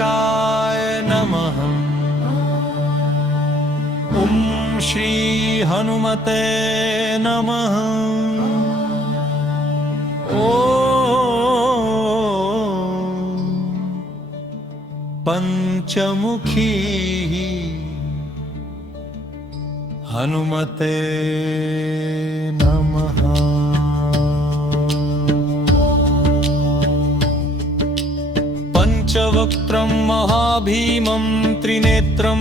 गणाध्यक्षाय नमः। ॐ श्री हनुमते नमः। ॐ पंचमुखी हनुमते नमः। पंचवक्त्रं महाभीमं त्रिनेत्रं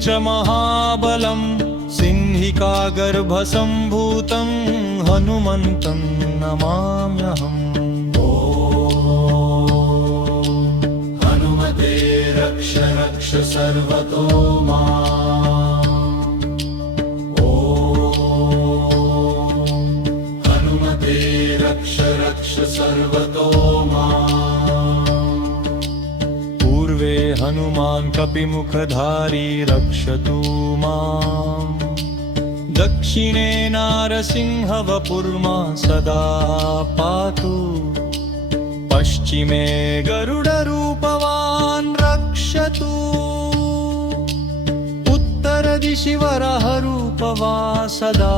च महाबलं सिंहिकागर्भसम्भूतं हनुमन्तं नमाम्यहम्। हनुमते रक्ष रक्ष सर्वतो माम्। हनुमते रक्ष रक्ष सर्वतो माम्। पूर्वे हनुमान् कपिमुखधारी रक्षतु माम्। दक्षिणे नारसिंहवपुर्मा सदा पातु। पश्चिमे गरुडरूपवान् रक्षतु। उत्तरदिशि वराहरूपवा सदा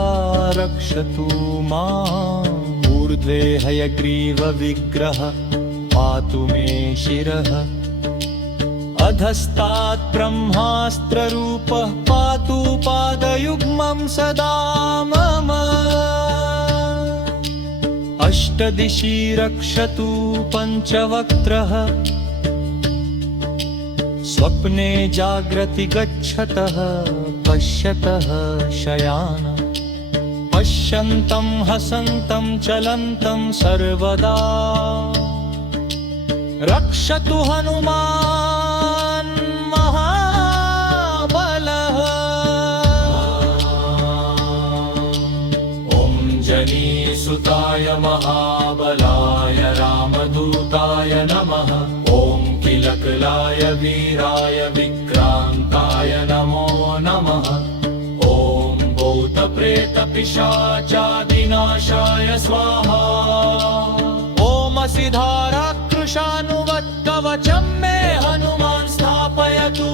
रक्षतु माम्। ऊर्ध्वे हयग्रीवविग्रह पातु मे शिरः। अधस्तात् ब्रह्मास्त्ररूपः पातु पादयुग्मं सदा मम। अष्टदिशि रक्षतु पञ्चवक्त्रः। स्वप्ने जाग्रति गच्छतः पश्यतः शयान। पश्यन्तं हसन्तं चलन्तं सर्वदा। रक्षतु हनुमान् महाबलः। ॐ जनीसुताय महाबलाय रामदूताय नमः। ॐ किलकलाय वीराय विक्रान्ताय नमो नमः। ॐ भूतप्रेतपिशाचादिनाशाय स्वाहा। ॐ सिद्धाराकृशानुवत्कवचं मे हनुमान् स्थापयतु।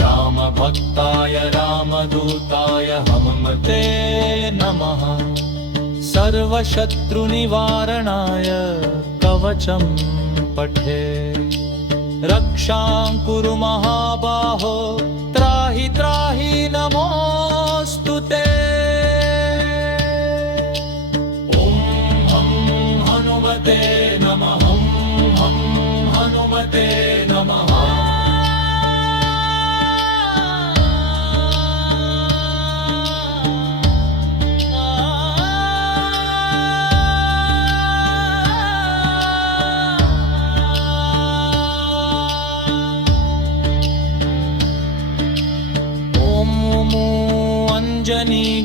रामभक्ताय रामदूताय हनुमते नमः। सर्वशत्रुनिवारणाय कवचं पठे। रक्षां कुरु महाबाहो त्राहि त्राहि नमोऽस्तु ते। ॐ हं हनुमते नमः। हं हनुमते नमः।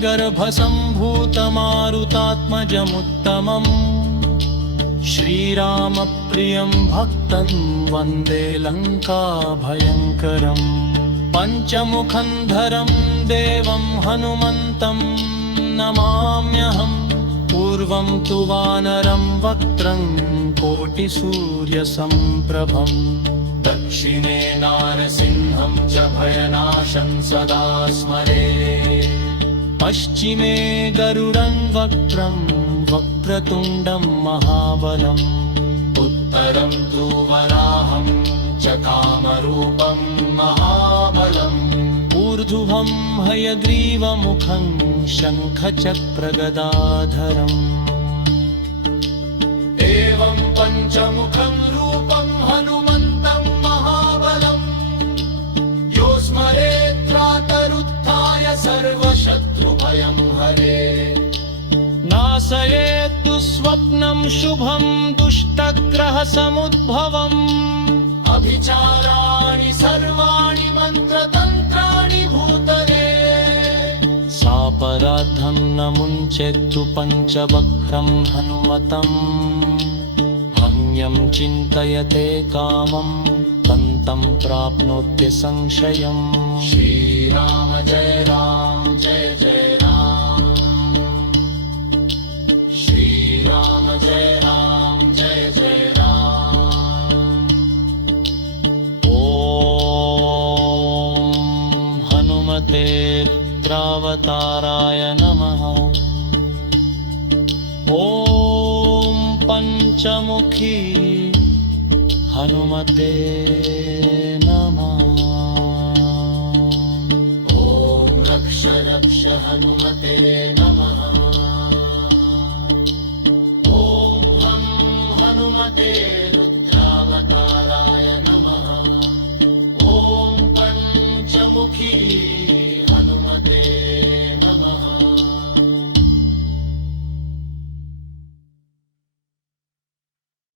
गर्भसम्भूतमारुतात्मजमुत्तमम्। श्रीरामप्रियं भक्तं वन्दे लङ्काभयङ्करम्। पञ्चमुखन्धरं देवं हनुमन्तं नमाम्यहम्। पूर्वं तु वानरं वक्त्रं कोटिसूर्यसम्प्रभम्। दक्षिणे नारसिंहं च भयनाशं सदा स्मरे। पश्चिमे गरुडं वक्त्रं वक्रतुण्डं महाबलम्। उत्तरं तु वराहं च कामरूपं महाबलम्। ऊर्ध्वं हयग्रीवमुखं शङ्खचक्रगदाधरम्। एवं पञ्चमुखं रूपं हनुमन्तं महाबलम्। यो स्मरेत् प्रातरुत्थाय सर्वशत्रुभयं हरे। नाशयेत् दुःस्वप्नं शुभं दुष्टग्रहसमुद्भवम्। अभिचाराणि सर्वाणि मन्त्रतन्त्राणि भूतले। सापराधं न मुञ्चेत्तु पञ्चवक्त्रं हनुमतम्। हन्यं चिन्तयते कामं तन्तं प्राप्नोत्य संशयम्। श्रीराम जय राम जय जय राम। श्रीराम जय राम जय जय राम। ॐ रुद्रावताराय नमः। ॐ पञ्चमुखी हनुमते नमः। ॐ रक्ष रक्ष हनुमते नमः। ॐ हनुमते